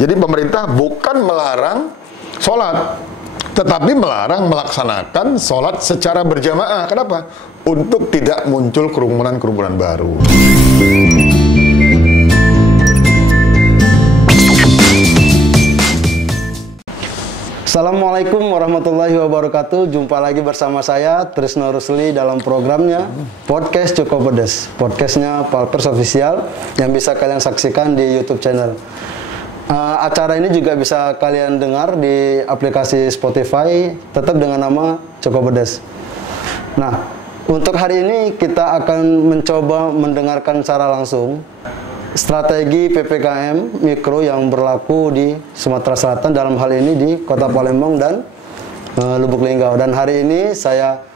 Jadi pemerintah bukan melarang sholat, tetapi melarang melaksanakan sholat secara berjamaah. Kenapa? Untuk tidak muncul kerumunan-kerumunan baru. Assalamualaikum warahmatullahi wabarakatuh. Jumpa lagi bersama saya Trisno Rusli dalam programnya Podcast Cukup Pedes. Podcastnya Palpers Official yang bisa kalian saksikan di YouTube channel. Acara ini juga bisa kalian dengar di aplikasi Spotify, tetap dengan nama Cukup Pedes. Nah, untuk hari ini kita akan mencoba mendengarkan secara langsung strategi PPKM Mikro yang berlaku di Sumatera Selatan, dalam hal ini di Kota Palembang dan Lubuk Linggau. Dan hari ini saya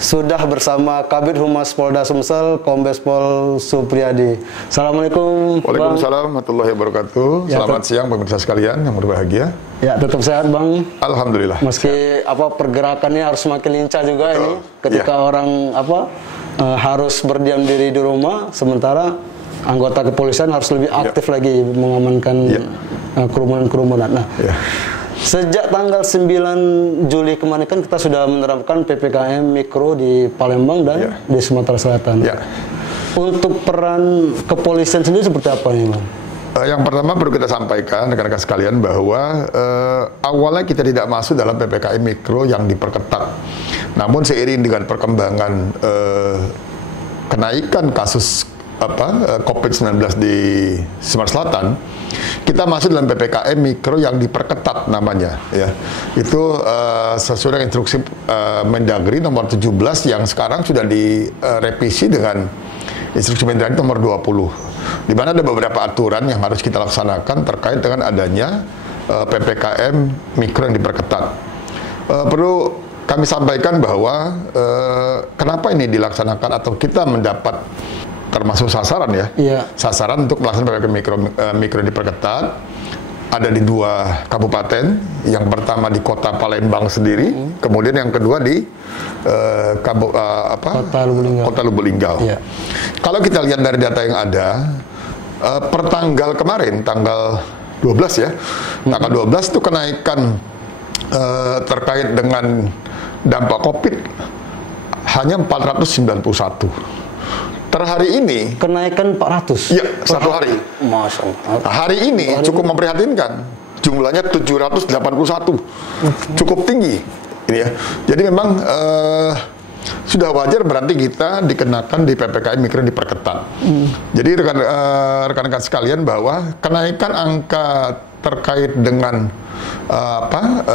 sudah bersama Kabid Humas Polda Sumsel, Kombes Pol Supriyadi. Assalamualaikum. Waalaikumsalam warahmatullahi wabarakatuh. Ya, selamat siang pemirsa sekalian yang berbahagia. Ya, tetap sehat Bang. Alhamdulillah. Meski pergerakannya harus semakin lincah juga. Betul. Ini ketika orang harus berdiam diri di rumah, sementara anggota kepolisian harus lebih aktif lagi mengamankan kerumunan-kerumunan. Nah, sejak tanggal 9 Juli kemarin kan kita sudah menerapkan PPKM Mikro di Palembang dan di Sumatera Selatan. Untuk peran kepolisian sendiri seperti apa nih, Bang? Yang pertama perlu kita sampaikan rekan-rekan sekalian bahwa awalnya kita tidak masuk dalam PPKM Mikro yang diperketat. Namun seiring dengan perkembangan kenaikan kasus COVID-19 di Sumatera Selatan, kita masuk dalam PPKM Mikro yang diperketat namanya, ya. Itu sesuai dengan instruksi Mendagri nomor 17 yang sekarang sudah direvisi dengan instruksi Mendagri nomor 20, di mana ada beberapa aturan yang harus kita laksanakan terkait dengan adanya PPKM Mikro yang diperketat. Perlu kami sampaikan bahwa kenapa ini dilaksanakan atau kita mendapat termasuk sasaran sasaran untuk melaksanakan PPKM Mikro diperketat ada di 2 kabupaten. Yang pertama di Kota Palembang sendiri, kemudian yang kedua di Kota Lubuk Linggau. Kalau kita lihat dari data yang ada, per tanggal kemarin, tanggal 12 ya, tanggal 12 itu kenaikan terkait dengan dampak COVID hanya 491. Per hari ini kenaikan 400. Iya, satu hari. Masya Allah. Hari ini cukup memprihatinkan. Jumlahnya 781. Cukup tinggi ini ya. Jadi memang sudah wajar berarti kita dikenakan di PPKM Mikro diperketat. Jadi rekan-rekan sekalian bahwa kenaikan angka terkait dengan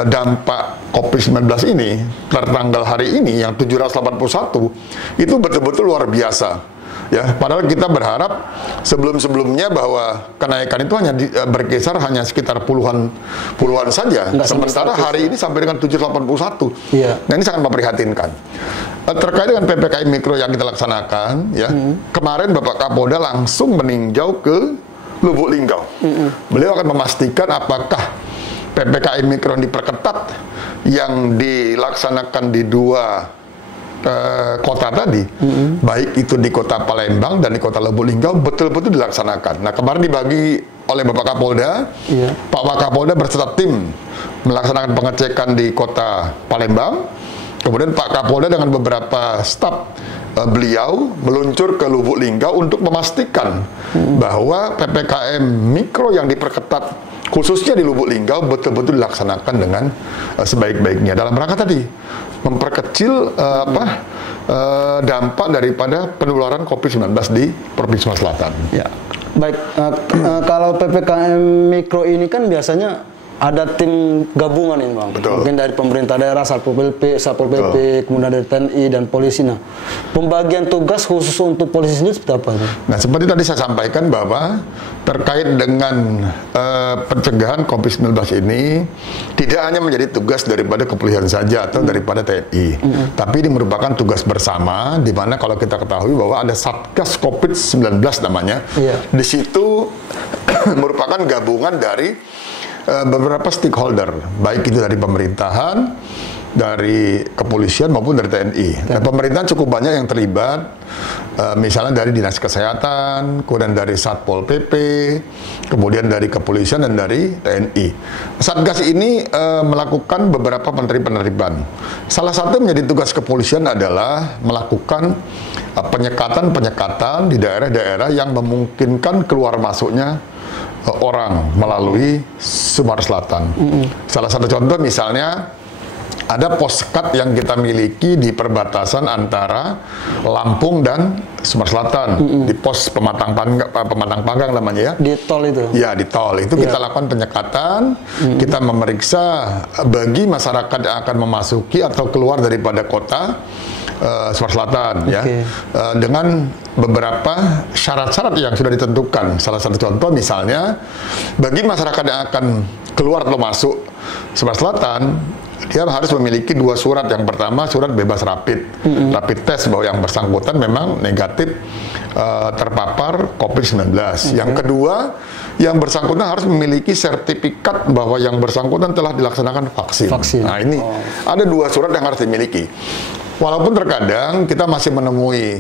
dampak COVID-19 ini per tanggal hari ini yang 781 itu betul-betul luar biasa. Ya, padahal kita berharap sebelum-sebelumnya bahwa kenaikan itu hanya berkisar hanya sekitar puluhan saja. Sementara hari ini sampai dengan 781. Nah, ini sangat memprihatinkan. Terkait dengan PPKM Mikro yang kita laksanakan, ya, kemarin Bapak Kapolda langsung meninjau ke Lubuk Linggau. Beliau akan memastikan apakah PPKM Mikro yang diperketat yang dilaksanakan di 2 kota tadi, baik itu di Kota Palembang dan di Kota Lubuk Linggau, betul-betul dilaksanakan. Nah, kemarin dibagi oleh Bapak Kapolda, Pak Wakapolda berserta tim melaksanakan pengecekan di Kota Palembang, kemudian Pak Kapolda dengan beberapa staf beliau meluncur ke Lubuk Linggau untuk memastikan bahwa PPKM Mikro yang diperketat khususnya di Lubuk Linggau betul-betul dilaksanakan dengan sebaik-baiknya dalam rangka tadi memperkecil dampak daripada penularan COVID-19 di Provinsi Sumatera Selatan. Ya. Baik, kalau PPKM Mikro ini kan biasanya ada tim gabungan ini, Bang. Betul. Mungkin dari pemerintah daerah, Satpol PP, kemudian dari TNI dan polisi. Nah, pembagian tugas khusus untuk polisi sendiri seperti apa? Nah, seperti tadi saya sampaikan bahwa terkait dengan pencegahan COVID-19 ini tidak hanya menjadi tugas daripada kepolisian saja atau daripada TNI, tapi ini merupakan tugas bersama, di mana kalau kita ketahui bahwa ada Satgas COVID-19 namanya. Di situ merupakan gabungan dari beberapa stakeholder, baik itu dari pemerintahan, dari kepolisian maupun dari TNI. Dan pemerintah cukup banyak yang terlibat, misalnya dari Dinas Kesehatan, kemudian dari Satpol PP, kemudian dari kepolisian dan dari TNI. Satgas ini melakukan beberapa penertiban. Salah satu menjadi tugas kepolisian adalah melakukan penyekatan di daerah-daerah yang memungkinkan keluar masuknya orang melalui Sumatera Selatan. Salah satu contoh misalnya ada pos sekat yang kita miliki di perbatasan antara Lampung dan Sumatera Selatan, di pos Pematang Panggang namanya ya. Di tol itu? Ya, di tol. Itu kita lakukan penyekatan, kita memeriksa bagi masyarakat yang akan memasuki atau keluar daripada kota Sumatera Selatan, ya, dengan beberapa syarat-syarat yang sudah ditentukan. Salah satu contoh misalnya, bagi masyarakat yang akan keluar atau masuk Sumatera Selatan, dia harus memiliki 2 surat. Yang pertama surat bebas rapid test bahwa yang bersangkutan memang negatif terpapar COVID-19. Yang kedua, yang bersangkutan harus memiliki sertifikat bahwa yang bersangkutan telah dilaksanakan vaksin. Nah ini ada 2 surat yang harus dimiliki. Walaupun terkadang kita masih menemui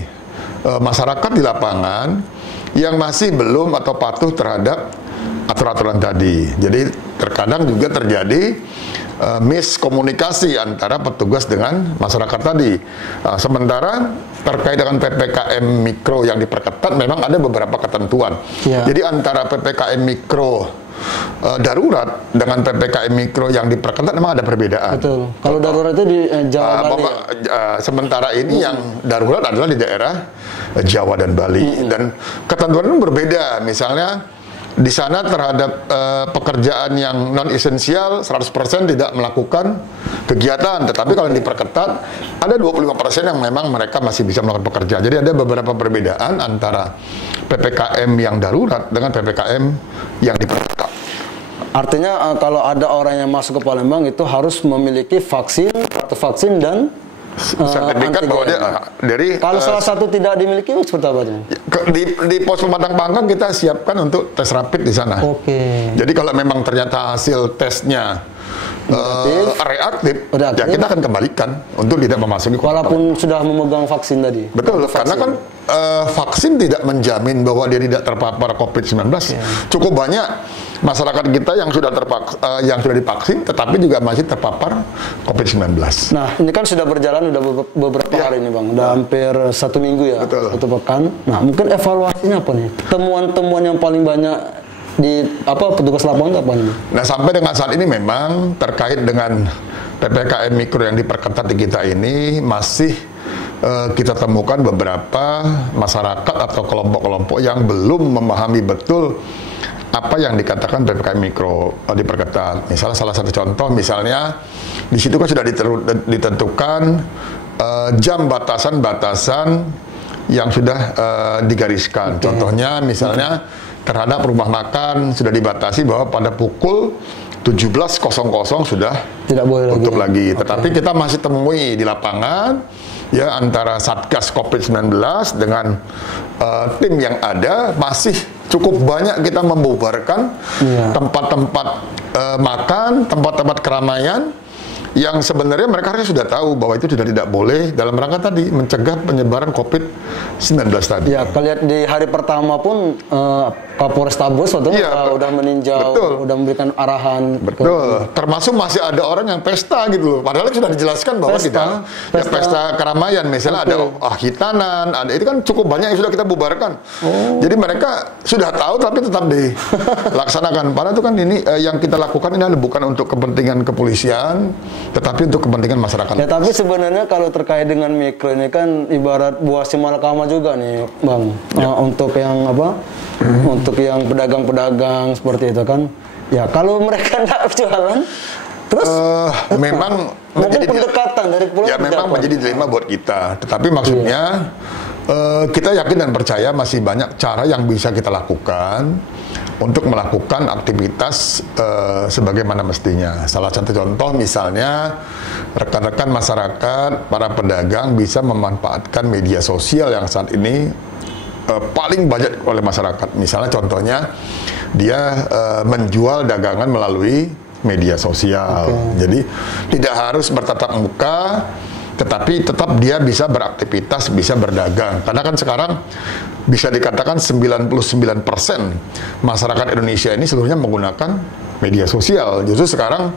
masyarakat di lapangan yang masih belum atau patuh terhadap aturan-aturan tadi. Jadi terkadang juga terjadi miskomunikasi antara petugas dengan masyarakat tadi. Sementara terkait dengan PPKM Mikro yang diperketat memang ada beberapa ketentuan. Jadi antara PPKM Mikro darurat dengan PPKM Mikro yang diperketat memang ada perbedaan. Betul. Kalau darurat itu di Jawa Bali. Sementara ini yang darurat adalah di daerah Jawa dan Bali. Dan ketentuan itu berbeda. Misalnya di sana terhadap pekerjaan yang non-esensial 100% tidak melakukan kegiatan, tetapi kalau diperketat ada 25% yang memang mereka masih bisa melakukan pekerjaan. Jadi ada beberapa perbedaan antara PPKM yang darurat dengan PPKM yang diperketat. Artinya kalau ada orang yang masuk ke Palembang itu harus memiliki vaksin dan sertifikat bahwa dia dari kalau salah satu tidak dimiliki seperti apa? Di pos Pematang Panggang kita siapkan untuk tes rapid di sana. Jadi kalau memang ternyata hasil tesnya reaktif, ya kita akan kembalikan untuk tidak memasuki kota. Walaupun sudah memegang vaksin tadi. Betul, karena kan vaksin tidak menjamin bahwa dia tidak terpapar COVID-19. Cukup banyak masyarakat kita yang sudah divaksin, tetapi juga masih terpapar COVID-19. Nah, ini kan sudah berjalan udah beberapa hari ini, Bang. Udah hampir 1 minggu ya, 1 pekan. Nah, mungkin evaluasinya apa nih? Temuan-temuan yang paling banyak di petugas lapangan apa nih? Nah, sampai dengan saat ini memang terkait dengan PPKM Mikro yang diperketat di kita ini masih kita temukan beberapa masyarakat atau kelompok-kelompok yang belum memahami betul apa yang dikatakan PPKM Mikro diperketat. Misalnya salah satu contoh, misalnya di situ kan sudah ditentukan jam batasan-batasan yang sudah digariskan. Contohnya misalnya terhadap rumah makan sudah dibatasi bahwa pada pukul 17.00 sudah tidak boleh tutup lagi. Tetapi kita masih temui di lapangan ya antara Satgas COVID-19 dengan tim yang ada masih cukup banyak kita membubarkan tempat-tempat makan, tempat-tempat keramaian yang sebenarnya mereka harusnya sudah tahu bahwa itu sudah tidak boleh dalam rangka tadi mencegah penyebaran COVID-19 tadi. Ya, kalian di hari pertama pun Kapolres Tabus waktu itu udah meninjau, udah memberikan arahan. Betul. Termasuk masih ada orang yang pesta gitu loh. Padahal sudah dijelaskan bahwa pesta keramaian, misalnya ada hitanan, ada itu kan cukup banyak yang sudah kita bubarkan. Jadi mereka sudah tahu tapi tetap dilaksanakan. Padahal itu kan ini yang kita lakukan ini adalah bukan untuk kepentingan kepolisian, tetapi untuk kepentingan masyarakat. Ya, tapi sebenarnya kalau terkait dengan mikro ini kan ibarat buah si malakama juga nih, Bang. Untuk yang untuk yang pedagang-pedagang seperti itu kan. Ya, kalau mereka tidak jualan terus memang menjadi pendekatan dari kepolisian. Ya, memang menjadi dilema buat kita. Tetapi maksudnya kita yakin dan percaya masih banyak cara yang bisa kita lakukan untuk melakukan aktivitas sebagaimana mestinya. Salah satu contoh misalnya rekan-rekan masyarakat, para pedagang bisa memanfaatkan media sosial yang saat ini paling banyak oleh masyarakat. Misalnya contohnya dia menjual dagangan melalui media sosial. Jadi tidak harus bertatap muka, tetapi tetap dia bisa beraktivitas, bisa berdagang. Karena kan sekarang bisa dikatakan 99% masyarakat Indonesia ini seluruhnya menggunakan media sosial. Justru sekarang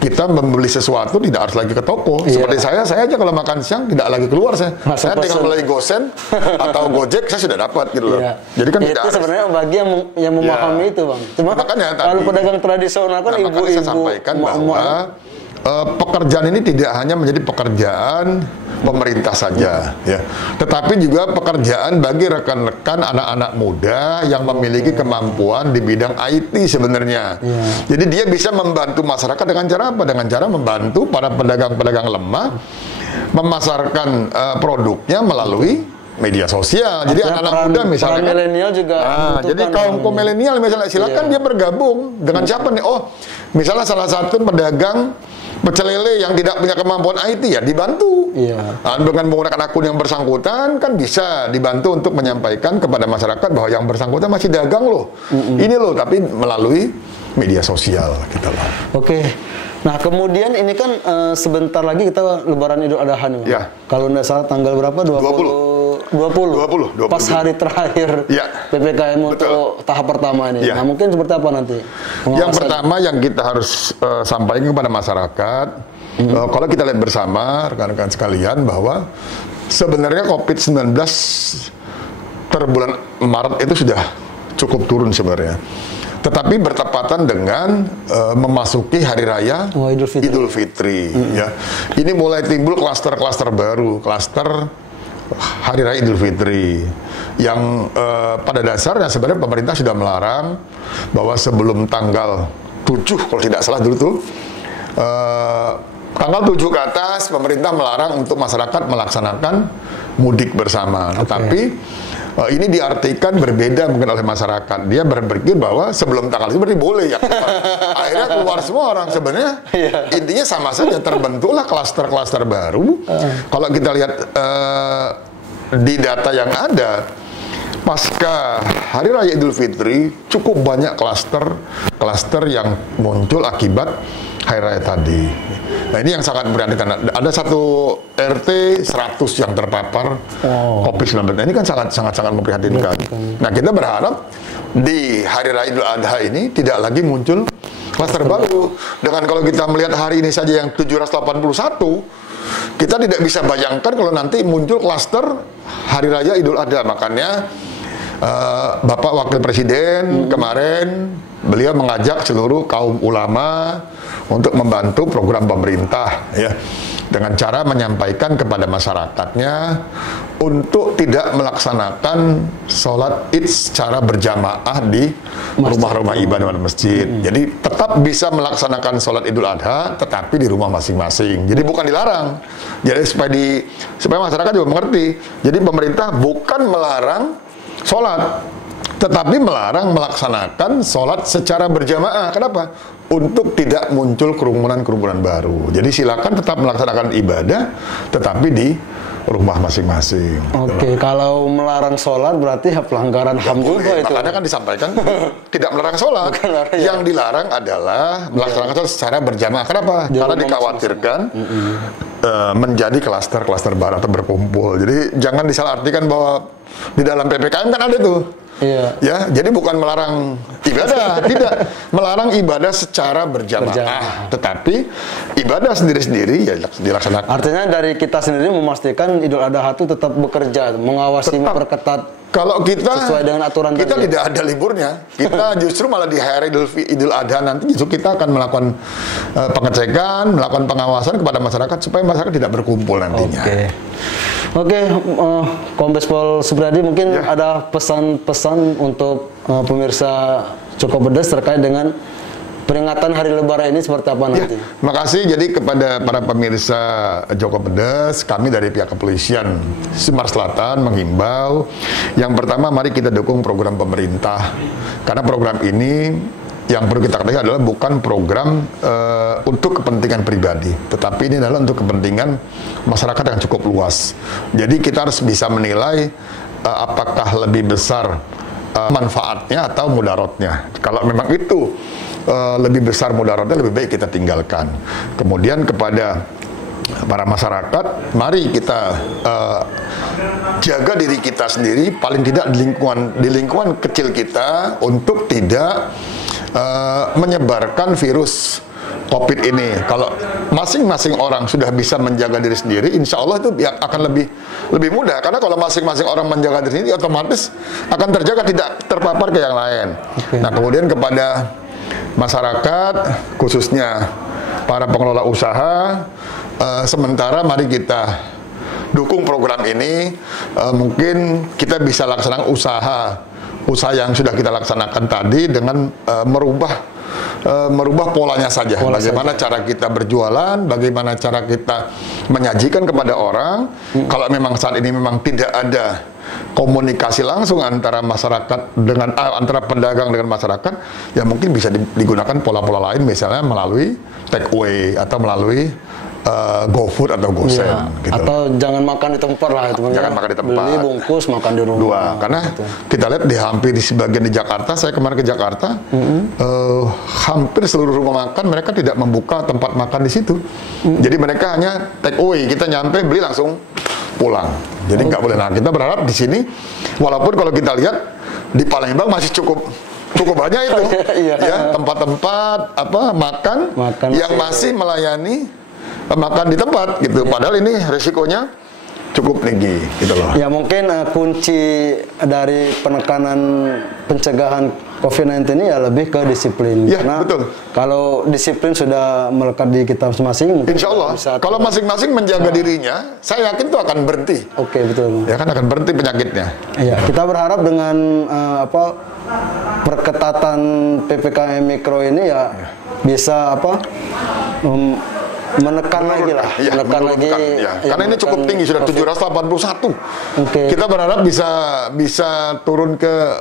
kita membeli sesuatu tidak harus lagi ke toko. Seperti saya aja kalau makan siang tidak lagi keluar saya tinggal beli GoSend atau Gojek saya sudah dapat gitu loh. Jadi kan itu sebenarnya bagi yang memahami itu, Bang. Cuma makanya kalau pedagang tradisional kan ibu-ibu, saya sampaikan bahwa pekerjaan ini tidak hanya menjadi pekerjaan pemerintah saja, ya, tetapi juga pekerjaan bagi rekan-rekan anak-anak muda yang memiliki kemampuan di bidang IT sebenarnya. Jadi dia bisa membantu masyarakat dengan cara apa? Dengan cara membantu para pedagang-pedagang lemah memasarkan produknya melalui media sosial. Jadi anak-anak muda misalnya, milenial juga. Jadi kaum milenial misalnya silakan dia bergabung dengan siapa nih? Oh, misalnya salah satu pedagang pecel lele yang tidak punya kemampuan IT ya dibantu. Dengan menggunakan akun yang bersangkutan kan bisa dibantu untuk menyampaikan kepada masyarakat bahwa yang bersangkutan masih dagang loh. Ini loh, tapi melalui media sosial gitu loh. Nah kemudian ini kan sebentar lagi kita Lebaran Idul Adha nih. Kalau nggak salah tanggal berapa? 20. Pas hari terakhir PPKM untuk tahap pertama ini. Nah mungkin seperti apa nanti? Yang pertama yang kita harus sampaikan kepada masyarakat, kalau kita lihat bersama rekan-rekan sekalian bahwa sebenarnya COVID-19 per bulan Maret itu sudah cukup turun sebenarnya. Tetapi bertepatan dengan memasuki hari raya Idul Fitri. Ya. Ini mulai timbul klaster-klaster baru, klaster Hari Raya Idul Fitri yang pada dasarnya sebenarnya pemerintah sudah melarang bahwa sebelum tanggal 7 kalau tidak salah dulu tuh tanggal 7 ke atas pemerintah melarang untuk masyarakat melaksanakan mudik bersama. Tetapi ini diartikan berbeda mungkin oleh masyarakat. Dia berpikir bahwa sebelum tanggal itu berarti boleh ya. Akhirnya keluar semua orang. Sebenarnya intinya sama saja, terbentuklah klaster-klaster baru. Kalau kita lihat di data yang ada, pasca Hari Raya Idul Fitri cukup banyak klaster yang muncul akibat Hari Raya tadi. Nah ini yang sangat memprihatinkan. Ada satu RT 100 yang terpapar COVID-19. Nah, ini kan sangat memprihatinkan. Nah kita berharap di Hari Raya Idul Adha ini tidak lagi muncul klaster baru. Dengan kalau kita melihat hari ini saja yang 781, kita tidak bisa bayangkan kalau nanti muncul klaster Hari Raya Idul Adha. Makanya Bapak Wakil Presiden kemarin beliau mengajak seluruh kaum ulama untuk membantu program pemerintah ya, dengan cara menyampaikan kepada masyarakatnya untuk tidak melaksanakan sholat Id secara berjamaah di rumah-rumah ibadah dan masjid. Jadi tetap bisa melaksanakan sholat Idul Adha tetapi di rumah masing-masing. Jadi bukan dilarang. Jadi supaya masyarakat juga mengerti. Jadi pemerintah bukan melarang sholat, tetapi melarang melaksanakan sholat secara berjamaah. Kenapa? Untuk tidak muncul kerumunan-kerumunan baru. Jadi silakan tetap melaksanakan ibadah, tetapi di rumah masing-masing. Kalau melarang sholat berarti pelanggaran HAM juga itu. Makanya kan disampaikan tidak melarang sholat. Yang dilarang adalah melaksanakan sholat secara berjamaah. Kenapa? Karena dikhawatirkan menjadi klaster-klaster baru atau berkumpul. Jadi jangan disalahartikan bahwa di dalam PPKM kan ada tuh. Ya, jadi bukan melarang ibadah, tidak, melarang ibadah secara berjamaah, tetapi ibadah sendiri-sendiri ya dilaksanakan. Artinya dari kita sendiri memastikan Idul Adha itu tetap bekerja, mengawasi, memperketat. Kalau kita sesuai dengan aturan kita tadi, tidak ada liburnya, kita justru malah di hari Idul Adha nanti justru kita akan melakukan pengecekan, melakukan pengawasan kepada masyarakat supaya masyarakat tidak berkumpul nantinya. Kombes Pol Supriyadi mungkin ada pesan-pesan untuk pemirsa Joko Pedes terkait dengan peringatan Hari Lebaran ini seperti apa nanti? Makasih. Jadi kepada para pemirsa Joko Pedes, kami dari pihak kepolisian Sumatera Selatan menghimbau, yang pertama mari kita dukung program pemerintah, karena program ini yang perlu kita ketahui adalah bukan program untuk kepentingan pribadi, tetapi ini adalah untuk kepentingan masyarakat yang cukup luas. Jadi kita harus bisa menilai apakah lebih besar manfaatnya atau mudaratnya. Kalau memang itu lebih besar mudaratnya, lebih baik kita tinggalkan. Kemudian kepada para masyarakat, mari kita jaga diri kita sendiri, paling tidak di lingkungan kecil kita, untuk tidak menyebarkan virus COVID ini. Kalau masing-masing orang sudah bisa menjaga diri sendiri, insya Allah itu akan lebih mudah. Karena kalau masing-masing orang menjaga diri sendiri, otomatis akan terjaga, tidak terpapar ke yang lain. Nah, kemudian kepada masyarakat, khususnya para pengelola usaha, sementara mari kita dukung program ini. Mungkin kita bisa laksanakan usaha yang sudah kita laksanakan tadi dengan merubah polanya saja. Bagaimana cara kita berjualan, bagaimana cara kita menyajikan kepada orang. Kalau memang saat ini memang tidak ada komunikasi langsung antara masyarakat dengan antara pedagang dengan masyarakat, ya mungkin bisa digunakan pola-pola lain, misalnya melalui take away atau melalui GoFood atau GoSend, gitu. Atau jangan makan di tempat lah, itu. Jangan makan di tempat. Beli bungkus, makan di rumah. Karena gitu. Kita lihat hampir di sebagian di Jakarta, saya kemarin ke Jakarta, hampir seluruh rumah makan mereka tidak membuka tempat makan di situ. Jadi mereka hanya take away. Kita nyampe beli langsung pulang. Jadi nggak boleh. Nah, kita berharap di sini, walaupun kalau kita lihat di Palembang masih cukup banyak itu, ya tempat-tempat makan yang masih melayani makan di tempat gitu. Padahal ini resikonya cukup tinggi gitu loh. Ya mungkin kunci dari penekanan pencegahan COVID-19 ini ya lebih ke disiplin. Ya, karena betul. Kalau disiplin sudah melekat di kita masing-masing, insya Allah kalau masing-masing menjaga dirinya, saya yakin itu akan berhenti. Oke, betul. Ya kan, akan berhenti penyakitnya. Iya, kita berharap dengan perketatan PPKM Mikro ini ya bisa menekan lagi lah, menekan lagi. Ya. Karena ini cukup tinggi, sudah 781. Kita berharap bisa turun ke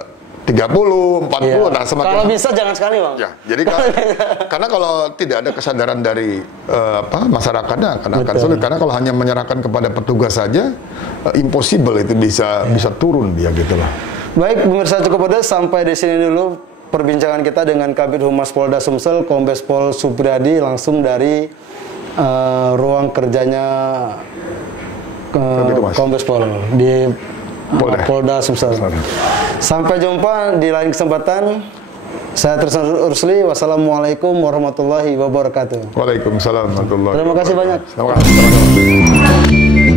30, 40. Nah, semakin kalau bisa jangan sekali, Bang. Ya, jadi karena kalau tidak ada kesadaran dari masyarakatnya akan sulit. Karena kalau hanya menyerahkan kepada petugas saja, impossible itu bisa turun dia gitu lah. Baik, pemirsa Cukup Pedas, sampai di sini dulu perbincangan kita dengan Kabid Humas Polda Sumsel, Kombes Pol Supriyadi, langsung dari ruang kerjanya Kombes Pol di Polda Sumsel. Sampai jumpa di lain kesempatan. Saya Trisno Rusli. Wassalamualaikum warahmatullahi wabarakatuh. Waalaikumsalam warahmatullahi wabarakatuh. Terima kasih banyak. Terima kasih.